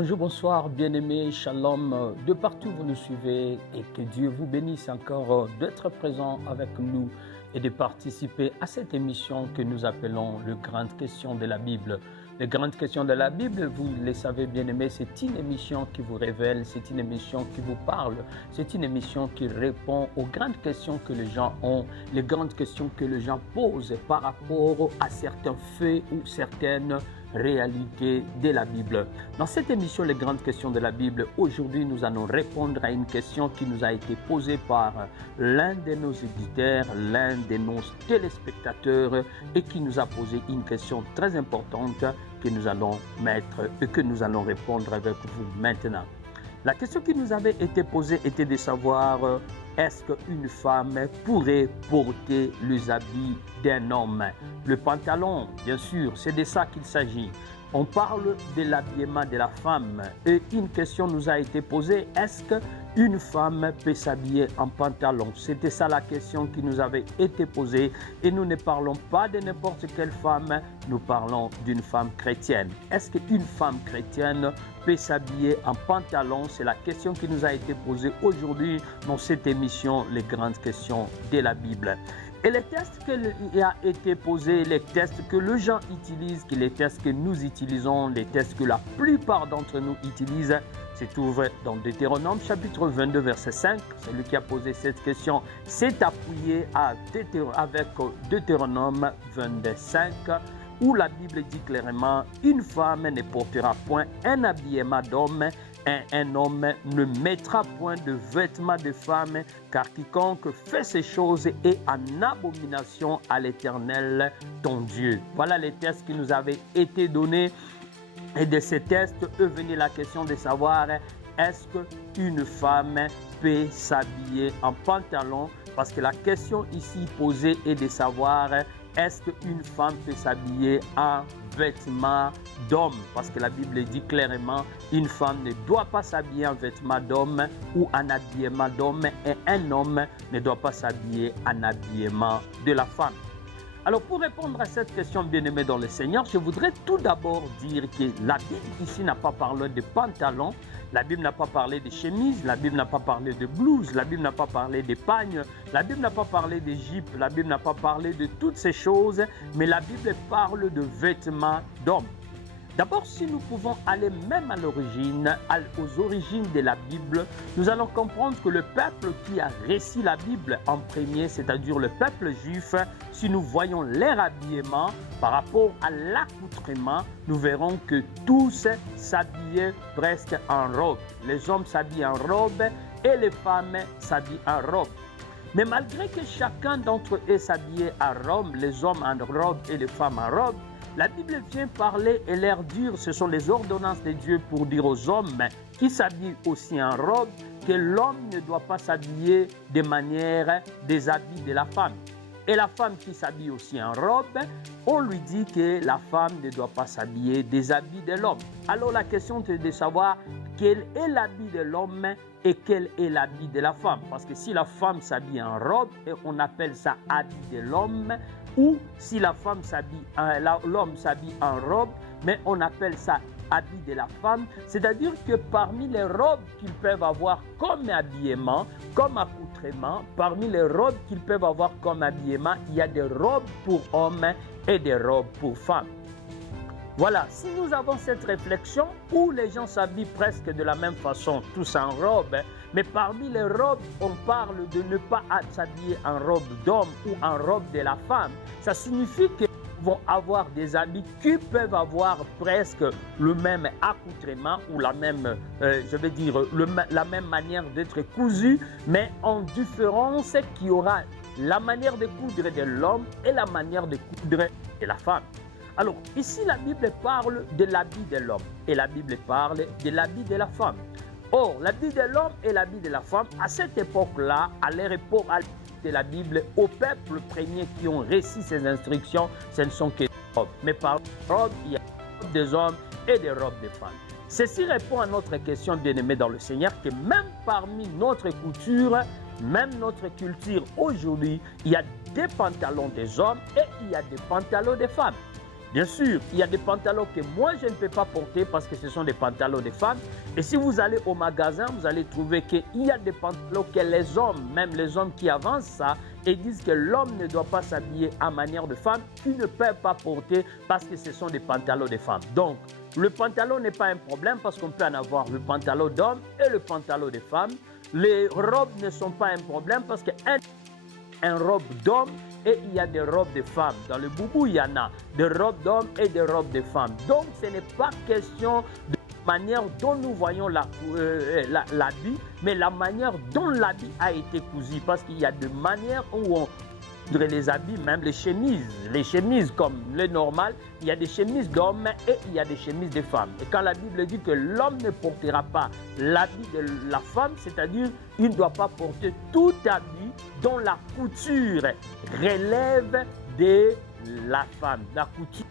Bonjour, bonsoir, bien-aimés, shalom, de partout vous nous suivez et que Dieu vous bénisse encore d'être présent avec nous et de participer à cette émission que nous appelons les grandes questions de la Bible. Les grandes questions de la Bible, vous le savez bien-aimés, c'est une émission qui vous révèle, c'est une émission qui vous parle, c'est une émission qui répond aux grandes questions que les gens ont, les grandes questions que les gens posent par rapport à certains faits ou certaines réalité de la Bible. Dans cette émission, les grandes questions de la Bible, aujourd'hui, nous allons répondre à une question qui nous a été posée par l'un de nos éditeurs, l'un de nos téléspectateurs et qui nous a posé une question très importante que nous allons mettre et que nous allons répondre avec vous maintenant. La question qui nous avait été posée était de savoir est-ce qu'une femme pourrait porter les habits d'un homme? Le pantalon, bien sûr, c'est de ça qu'il s'agit. On parle de l'habillement de la femme et une question nous a été posée, est-ce qu'une femme peut s'habiller en pantalon? C'était ça la question qui nous avait été posée et nous ne parlons pas de n'importe quelle femme, nous parlons d'une femme chrétienne. Est-ce qu'une femme chrétienne peut s'habiller en pantalon? C'est la question qui nous a été posée aujourd'hui dans cette émission, les grandes questions de la Bible. Et les tests qui a été posés, les tests que les gens utilisent, les tests que nous utilisons, les tests que la plupart d'entre nous utilisent, se trouvent dans Deutéronome chapitre 22 verset 5. Celui qui a posé cette question s'est appuyé avec Deutéronome 25 où la Bible dit clairement « Une femme ne portera point un habillement d'homme, un homme ne mettra point de vêtements de femme, car quiconque fait ces choses est en abomination à l'Éternel, ton Dieu. » Voilà les tests qui nous avaient été donnés. Et de ces tests est venue la question de savoir est-ce qu'une femme peut s'habiller en pantalon? Parce que la question ici posée est de savoir est-ce qu'une femme peut s'habiller en vêtements d'homme? Parce que la Bible dit clairement une femme ne doit pas s'habiller en vêtements d'homme ou en habillement d'homme et un homme ne doit pas s'habiller en habillement de la femme. Alors pour répondre à cette question bien-aimée dans le Seigneur, je voudrais tout d'abord dire que la Bible ici n'a pas parlé de pantalon, la Bible n'a pas parlé de chemise, la Bible n'a pas parlé de blouse, la Bible n'a pas parlé de pagne, la Bible n'a pas parlé de jupe, la Bible n'a pas parlé de toutes ces choses, mais la Bible parle de vêtements d'homme. D'abord, si nous pouvons aller même à l'origine, aux origines de la Bible, nous allons comprendre que le peuple qui a récit la Bible en premier, c'est-à-dire le peuple juif, si nous voyons leur habillement par rapport à l'accoutrement, nous verrons que tous s'habillaient presque en robe. Les hommes s'habillent en robe et les femmes s'habillent en robe. Mais malgré que chacun d'entre eux s'habillait en robe, les hommes en robe et les femmes en robe, la Bible vient parler et leur dire, ce sont les ordonnances de Dieu pour dire aux hommes qui s'habillent aussi en robe que l'homme ne doit pas s'habiller de manière des habits de la femme. Et la femme qui s'habille aussi en robe, on lui dit que la femme ne doit pas s'habiller des habits de l'homme. Alors la question est de savoir quel est l'habit de l'homme et quel est l'habit de la femme. Parce que si la femme s'habille en robe, on appelle ça habit de l'homme, ou si la femme s'habille, l'homme s'habille en robe, mais on appelle ça habit de la femme, c'est-à-dire que parmi les robes qu'ils peuvent avoir comme habillement, comme accoutrement, parmi les robes qu'ils peuvent avoir comme habillement, il y a des robes pour hommes et des robes pour femmes. Voilà, si nous avons cette réflexion où les gens s'habillent presque de la même façon, tous en robe, mais parmi les robes, on parle de ne pas s'habiller en robe d'homme ou en robe de la femme, ça signifie que vont avoir des habits qui peuvent avoir presque le même accoutrement ou la même, la même manière d'être cousu, mais en différence qu'il y aura la manière de coudre de l'homme et la manière de coudre de la femme. Alors ici la Bible parle de l'habit de l'homme et la Bible parle de l'habit de la femme. Or l'habit de l'homme et l'habit de la femme, à cette époque-là, à l'époque de la Bible, au peuple premier qui ont reçu ces instructions, ce ne sont que des robes. Mais par robe, il y a des robes des hommes et des robes des femmes. Ceci répond à notre question, bien-aimée dans le Seigneur, que même parmi notre culture, même notre culture aujourd'hui, il y a des pantalons des hommes et il y a des pantalons des femmes. Bien sûr, il y a des pantalons que moi je ne peux pas porter parce que ce sont des pantalons de femmes. Et si vous allez au magasin, vous allez trouver qu'il y a des pantalons que les hommes, même les hommes qui avancent ça, et disent que l'homme ne doit pas s'habiller à manière de femme, qu'ils ne peuvent pas porter parce que ce sont des pantalons de femmes. Donc, le pantalon n'est pas un problème parce qu'on peut en avoir le pantalon d'homme et le pantalon de femme. Les robes ne sont pas un problème parce qu'un robe d'homme et il y a des robes de femmes. Dans le boubou, il y en a des robes d'hommes et des robes de femmes. Donc, ce n'est pas question de la manière dont nous voyons l'habit, mais la manière dont l'habit a été cousu. Parce qu'il y a des manières où on les habits, même les chemises comme le normal, il y a des chemises d'hommes et il y a des chemises de femmes. Et quand la Bible dit que l'homme ne portera pas l'habit de la femme, c'est-à-dire il ne doit pas porter tout habit dont la couture relève de la femme. La couture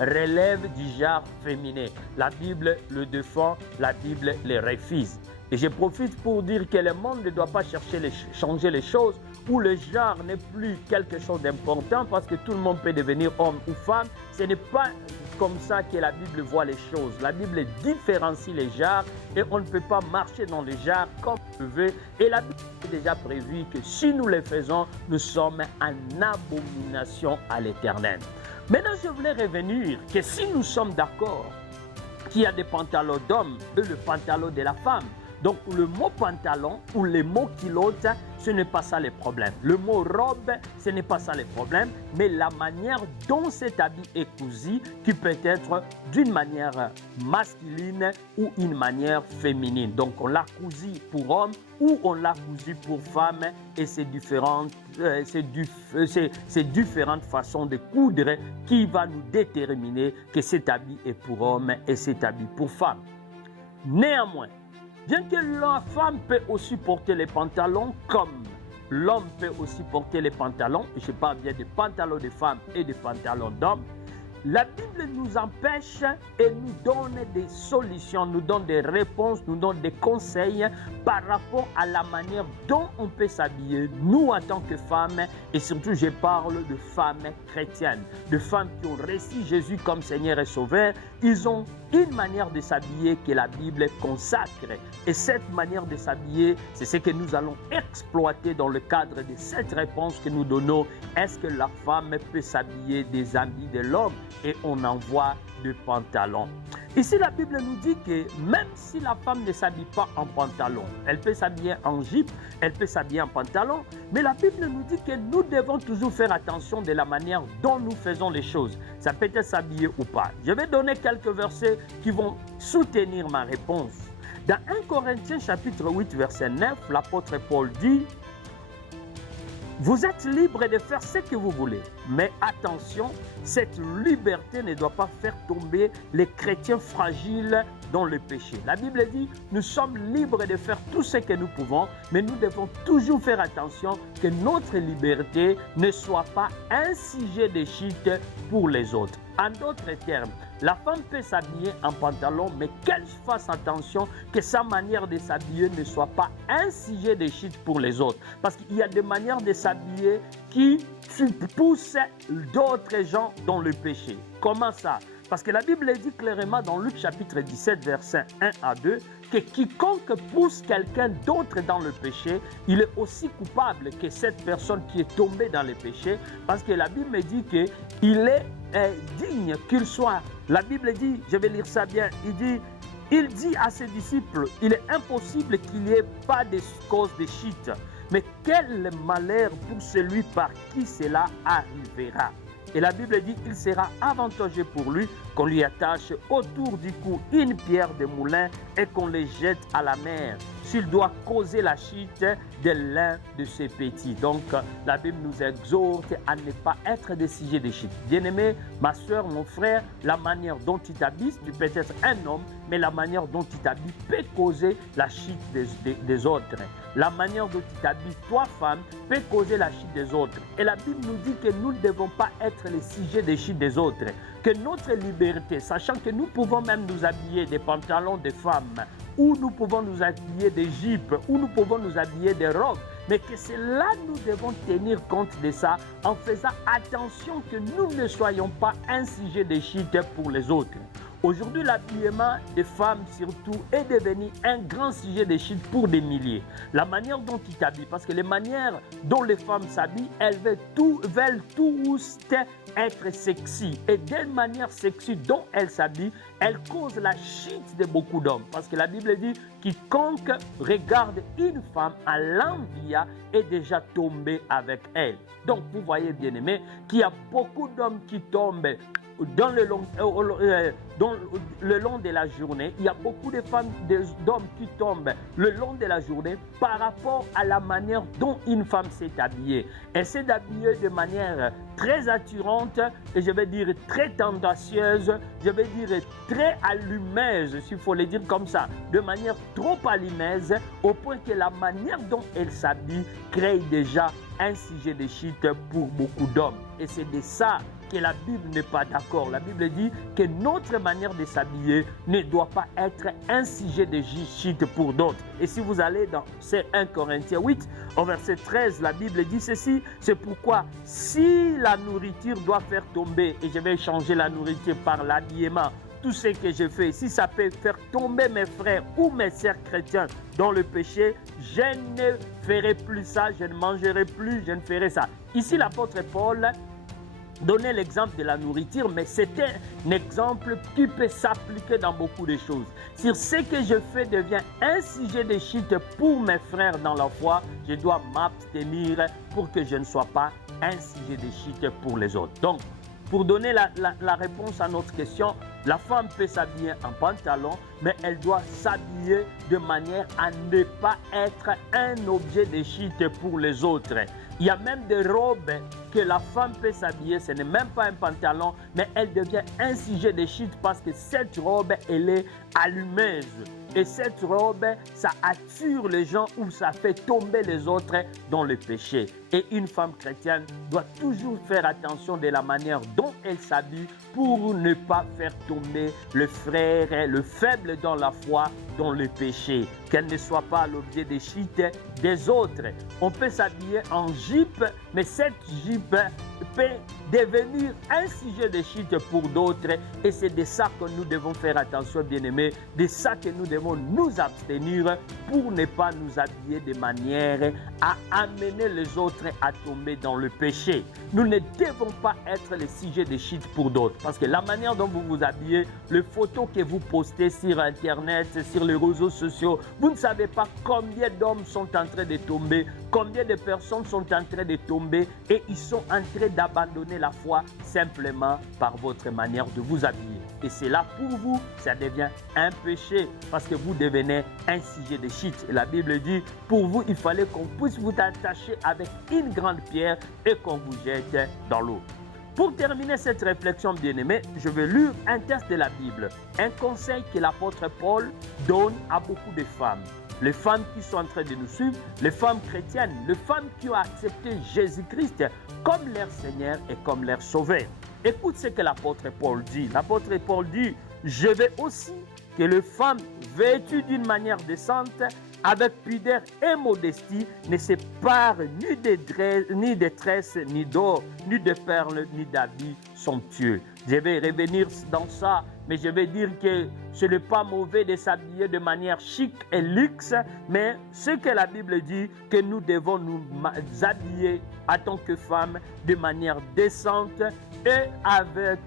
relève du genre féminin. La Bible le défend, la Bible le refuse. Et je profite pour dire que le monde ne doit pas chercher changer les choses où le genre n'est plus quelque chose d'important parce que tout le monde peut devenir homme ou femme. Ce n'est pas comme ça que la Bible voit les choses. La Bible différencie les genres et on ne peut pas marcher dans les genres comme on veut. Et la Bible a déjà prévu que si nous les faisons, nous sommes en abomination à l'Éternel. Maintenant, je voulais revenir que si nous sommes d'accord qu'il y a des pantalons d'hommes et le pantalon de la femme, donc le mot pantalon ou le mot culotte, ce n'est pas ça le problème. Le mot robe, ce n'est pas ça le problème, mais la manière dont cet habit est cousu, qui peut être d'une manière masculine ou une manière féminine. Donc on l'a cousu pour homme ou on l'a cousu pour femme et c'est différentes façons de coudre qui va nous déterminer que cet habit est pour homme et cet habit pour femme. Néanmoins, bien que la femme peut aussi porter les pantalons comme l'homme peut aussi porter les pantalons, je parle bien des pantalons de femmes et des pantalons d'hommes, la Bible nous empêche et nous donne des solutions, nous donne des réponses, nous donne des conseils par rapport à la manière dont on peut s'habiller, nous en tant que femmes, et surtout je parle de femmes chrétiennes, de femmes qui ont reçu Jésus comme Seigneur et Sauveur. Ils ont une manière de s'habiller que la Bible consacre. Et cette manière de s'habiller, c'est ce que nous allons exploiter dans le cadre de cette réponse que nous donnons. Est-ce que la femme peut s'habiller des habits de l'homme? Et on envoie de pantalons. Ici, la Bible nous dit que même si la femme ne s'habille pas en pantalon, elle peut s'habiller en jupe, elle peut s'habiller en pantalon, mais la Bible nous dit que nous devons toujours faire attention de la manière dont nous faisons les choses. Ça peut être s'habiller ou pas. Je vais donner quelques versets qui vont soutenir ma réponse. Dans 1 Corinthiens chapitre 8, verset 9, l'apôtre Paul dit: vous êtes libre de faire ce que vous voulez, mais attention, cette liberté ne doit pas faire tomber les chrétiens fragiles dans le péché. La Bible dit, nous sommes libres de faire tout ce que nous pouvons, mais nous devons toujours faire attention que notre liberté ne soit pas un sujet de chute pour les autres. En d'autres termes, la femme peut s'habiller en pantalon, mais qu'elle fasse attention que sa manière de s'habiller ne soit pas un sujet de chute pour les autres. Parce qu'il y a des manières de s'habiller qui poussent d'autres gens dans le péché. Comment ça? Parce que la Bible dit clairement dans Luc chapitre 17, versets 1 à 2, que quiconque pousse quelqu'un d'autre dans le péché, il est aussi coupable que cette personne qui est tombée dans le péché. Parce que la Bible dit qu'il est digne qu'il soit. La Bible dit, je vais lire ça bien, il dit à ses disciples, il est impossible qu'il n'y ait pas de cause de chute. Mais quel malheur pour celui par qui cela arrivera. Et la Bible dit qu'il sera avantageux pour lui qu'on lui attache autour du cou une pierre de moulin et qu'on les jette à la mer s'il doit causer la chute de l'un de ses petits. Donc, la Bible nous exhorte à ne pas être des sujets de chute. Bien-aimé, ma soeur, mon frère, la manière dont tu t'habilles, tu peux être un homme, mais la manière dont tu t'habilles peut causer la chute des autres. La manière dont tu t'habilles, toi, femme, peut causer la chute des autres. Et la Bible nous dit que nous ne devons pas être les sujets des chutes des autres. Que notre liberté, sachant que nous pouvons même nous habiller des pantalons de femmes où nous pouvons nous habiller des jupes, où nous pouvons nous habiller des robes. Mais que c'est là que nous devons tenir compte de ça en faisant attention que nous ne soyons pas un sujet de chute pour les autres. Aujourd'hui, l'habillement des femmes surtout est devenu un grand sujet de chute pour des milliers. La manière dont ils t'habillent, parce que les manières dont les femmes s'habillent, elles veulent tous être sexy. Et d'une manière sexy dont elles s'habillent, elles causent la chute de beaucoup d'hommes. Parce que la Bible dit, quiconque regarde une femme à l'envia est déjà tombé avec elle. Donc, vous voyez, bien aimé, qu'il y a beaucoup d'hommes qui tombent dans le long de la journée. Il y a beaucoup de femmes, d'hommes qui tombent le long de la journée par rapport à la manière dont une femme s'est habillée. Elle s'est habillée de manière très attirante, et je vais dire très tendancieuse, je vais dire très allumeuse, s'il faut le dire comme ça, de manière trop allumeuse, au point que la manière dont elle s'habille crée déjà un sujet de chute pour beaucoup d'hommes. Et c'est de ça que la Bible n'est pas d'accord. La Bible dit que notre manière de s'habiller ne doit pas être un sujet de chute pour d'autres. Et si vous allez dans 1 Corinthiens 8, au verset 13, la Bible dit ceci, c'est pourquoi si la nourriture doit faire tomber, et je vais changer la nourriture par l'habillement, tout ce que je fais, si ça peut faire tomber mes frères ou mes sœurs chrétiens dans le péché, je ne ferai plus ça, je ne mangerai plus, je ne ferai ça. Ici, l'apôtre Paul donnait l'exemple de la nourriture, mais c'était un exemple qui peut s'appliquer dans beaucoup de choses. Si ce que je fais devient un sujet de chute pour mes frères dans la foi, je dois m'abstenir pour que je ne sois pas un sujet de chute pour les autres. Donc, pour donner la réponse à notre question, la femme peut s'habiller en pantalon, mais elle doit s'habiller de manière à ne pas être un objet de chute pour les autres. Il y a même des robes que la femme peut s'habiller, ce n'est même pas un pantalon, mais elle devient un sujet de chute parce que cette robe, elle est allumeuse. Et cette robe, ça attire les gens ou ça fait tomber les autres dans le péché. Et une femme chrétienne doit toujours faire attention de la manière dont elle s'habille pour ne pas faire tomber le frère, le faible dans la foi, dans le péché. Qu'elle ne soit pas l'objet de chute des autres. On peut s'habiller en jupe, mais cette jupe peut devenir un sujet de chute pour d'autres. Et c'est de ça que nous devons faire attention, bien-aimés. De ça que nous devons nous abstenir pour ne pas nous habiller de manière à amener les autres à tomber dans le péché. Nous ne devons pas être le sujet de chute pour d'autres. Parce que la manière dont vous vous habillez, les photos que vous postez sur Internet, sur les réseaux sociaux, vous ne savez pas combien d'hommes sont en train de tomber, combien de personnes sont en train de tomber et ils sont en train d'abandonner la foi simplement par votre manière de vous habiller. Et c'est là pour vous, ça devient un péché parce que vous devenez un sujet de chute. Et la Bible dit, pour vous, il fallait qu'on puisse vous attacher avec une grande pierre et qu'on vous jette dans l'eau. Pour terminer cette réflexion, bien-aimée, je vais lire un texte de la Bible, un conseil que l'apôtre Paul donne à beaucoup de femmes. Les femmes qui sont en train de nous suivre, les femmes chrétiennes, les femmes qui ont accepté Jésus-Christ comme leur Seigneur et comme leur Sauveur. Écoute ce que l'apôtre Paul dit. L'apôtre Paul dit, je veux aussi que les femmes vêtues d'une manière décente, avec pudeur et modestie, ne séparent ni de tresses, ni d'or, ni de perles, ni d'habits somptueux. Je vais revenir dans ça, mais je vais dire que ce n'est pas mauvais de s'habiller de manière chic et luxe, mais ce que la Bible dit, que nous devons nous habiller en tant que femmes de manière décente et avec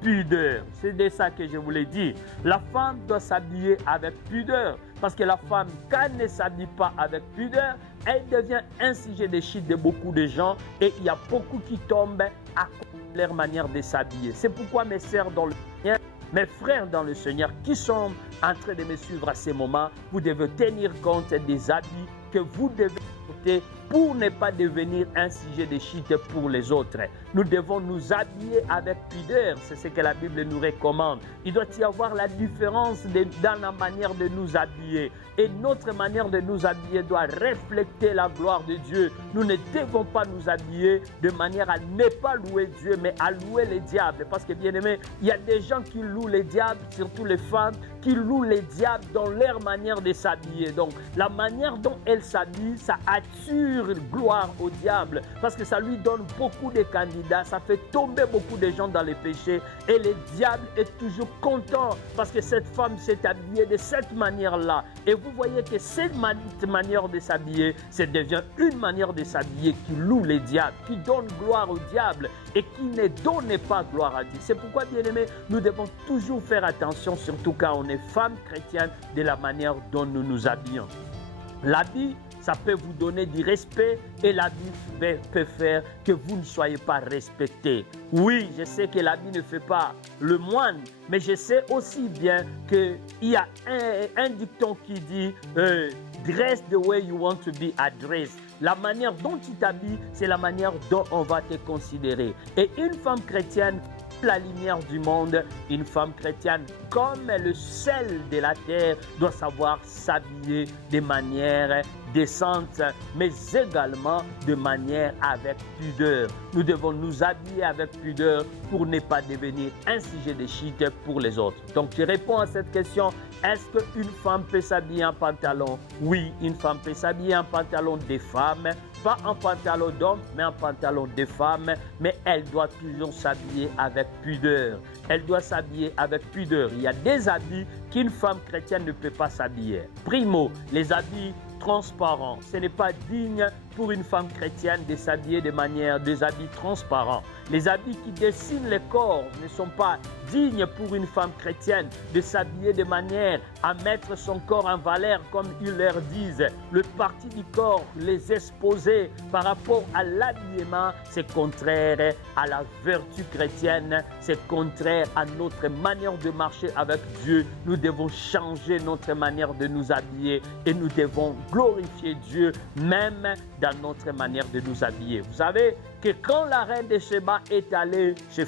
pudeur. C'est de ça que je voulais dire. La femme doit s'habiller avec pudeur, parce que la femme, quand elle ne s'habille pas avec pudeur, elle devient un sujet de chute de beaucoup de gens et il y a beaucoup qui tombent à cause de leur manière de s'habiller. C'est pourquoi mes sœurs dans le Seigneur, mes frères dans le Seigneur qui sont en train de me suivre à ces moments, vous devez tenir compte des habits que vous devez respecter pour ne pas devenir un sujet de chute pour les autres. Nous devons nous habiller avec pudeur, c'est ce que la Bible nous recommande. Il doit y avoir la différence dans la manière de nous habiller. Et notre manière de nous habiller doit refléter la gloire de Dieu. Nous ne devons pas nous habiller de manière à ne pas louer Dieu, mais à louer les diables. Parce que, bien aimé, il y a des gens qui louent les diables, surtout les femmes, qui louent les diables dans leur manière de s'habiller. Donc, la manière dont elles s'habillent, ça attire gloire au diable. Parce que ça lui donne beaucoup de candidats, ça fait tomber beaucoup de gens dans les péchés. Et le diable est toujours content parce que cette femme s'est habillée de cette manière-là. Et vous voyez que cette manière de s'habiller, ça devient une manière de s'habiller qui loue les diables, qui donne gloire au diable et qui ne donne pas gloire à Dieu. C'est pourquoi, bien aimé, nous devons toujours faire attention, surtout quand on est femme chrétienne, de la manière dont nous nous habillons. L'habit, ça peut vous donner du respect et l'habit peut faire que vous ne soyez pas respecté. Oui, je sais que l'habit ne fait pas le moine, mais je sais aussi bien qu'il y a un dicton qui dit dress the way you want to be addressed. La manière dont tu t'habilles, c'est la manière dont on va te considérer. Et une femme chrétienne, la lumière du monde, une femme chrétienne comme le sel de la terre doit savoir s'habiller de manière décente, mais également de manière avec pudeur. Nous devons nous habiller avec pudeur pour ne pas devenir un sujet de chute pour les autres. Donc, je réponds à cette question. Est-ce qu'une femme peut s'habiller en pantalon? Oui, une femme peut s'habiller en pantalon des femmes, pas en pantalon d'homme, mais en pantalon de femme, mais elle doit toujours s'habiller avec pudeur. Elle doit s'habiller avec pudeur. Il y a des habits qu'une femme chrétienne ne peut pas s'habiller. Primo, les habits transparents. Ce n'est pas digne pour une femme chrétienne de s'habiller de manière des habits transparents. Les habits qui dessinent le corps ne sont pas dignes pour une femme chrétienne de s'habiller de manière à mettre son corps en valeur, comme ils leur disent. Le parti du corps, les exposer par rapport à l'habillement, c'est contraire à la vertu chrétienne, c'est contraire à notre manière de marcher avec Dieu. Nous devons changer notre manière de nous habiller et nous devons glorifier Dieu même dans notre manière de nous habiller. Vous savez que quand la reine de Sheba est allée chez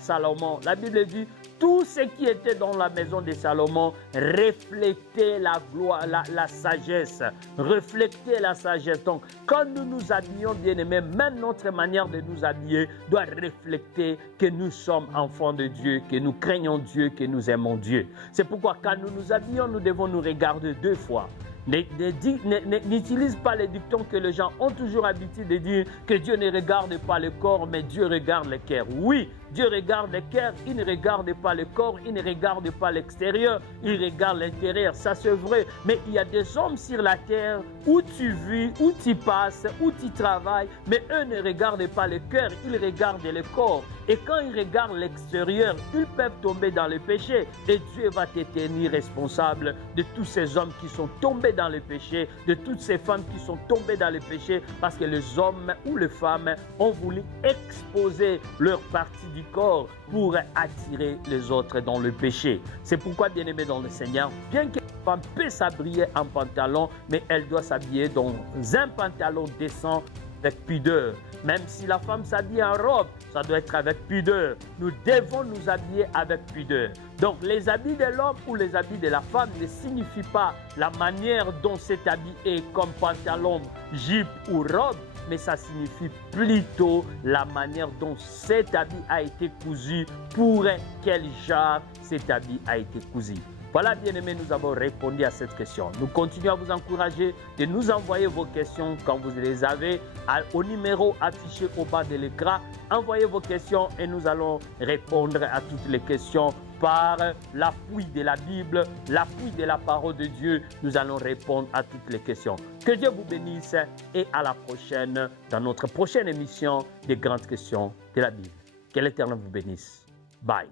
Salomon, la Bible dit tout ce qui était dans la maison de Salomon reflétait la gloire, la sagesse, reflétait la sagesse. Donc, quand nous nous habillons, bien-aimés, même notre manière de nous habiller doit refléter que nous sommes enfants de Dieu, que nous craignons Dieu, que nous aimons Dieu. C'est pourquoi quand nous nous habillons, nous devons nous regarder deux fois. N'utilise pas les dictons que les gens ont toujours l'habitude de dire que Dieu ne regarde pas le corps, mais Dieu regarde le cœur. Oui, Dieu regarde le cœur, il ne regarde pas le corps, il ne regarde pas l'extérieur, il regarde l'intérieur. Ça c'est vrai, mais il y a des hommes sur la terre où tu vis, où tu passes, où tu travailles, mais eux ne regardent pas le cœur, ils regardent le corps. Et quand ils regardent l'extérieur, ils peuvent tomber dans le péché. Et Dieu va te tenir responsable de tous ces hommes qui sont tombés dans le péché, de toutes ces femmes qui sont tombées dans le péché, parce que les hommes ou les femmes ont voulu exposer leur partie du corps pour attirer les autres dans le péché. C'est pourquoi, bien-aimés dans le Seigneur, bien que la femme peut s'habiller en pantalon, mais elle doit s'habiller dans un pantalon décent avec pudeur. Même si la femme s'habille en robe, ça doit être avec pudeur. Nous devons nous habiller avec pudeur. Donc, les habits de l'homme ou les habits de la femme ne signifient pas la manière dont cet habit est, comme pantalon, jupe ou robe, mais ça signifie plutôt la manière dont cet habit a été cousu, pour quel genre cet habit a été cousu. Voilà, bien-aimés, nous avons répondu à cette question. Nous continuons à vous encourager de nous envoyer vos questions quand vous les avez au numéro affiché au bas de l'écran. Envoyez vos questions et nous allons répondre à toutes les questions par l'appui de la Bible, l'appui de la parole de Dieu. Nous allons répondre à toutes les questions. Que Dieu vous bénisse et à la prochaine dans notre prochaine émission des grandes questions de la Bible. Que l'Éternel vous bénisse. Bye.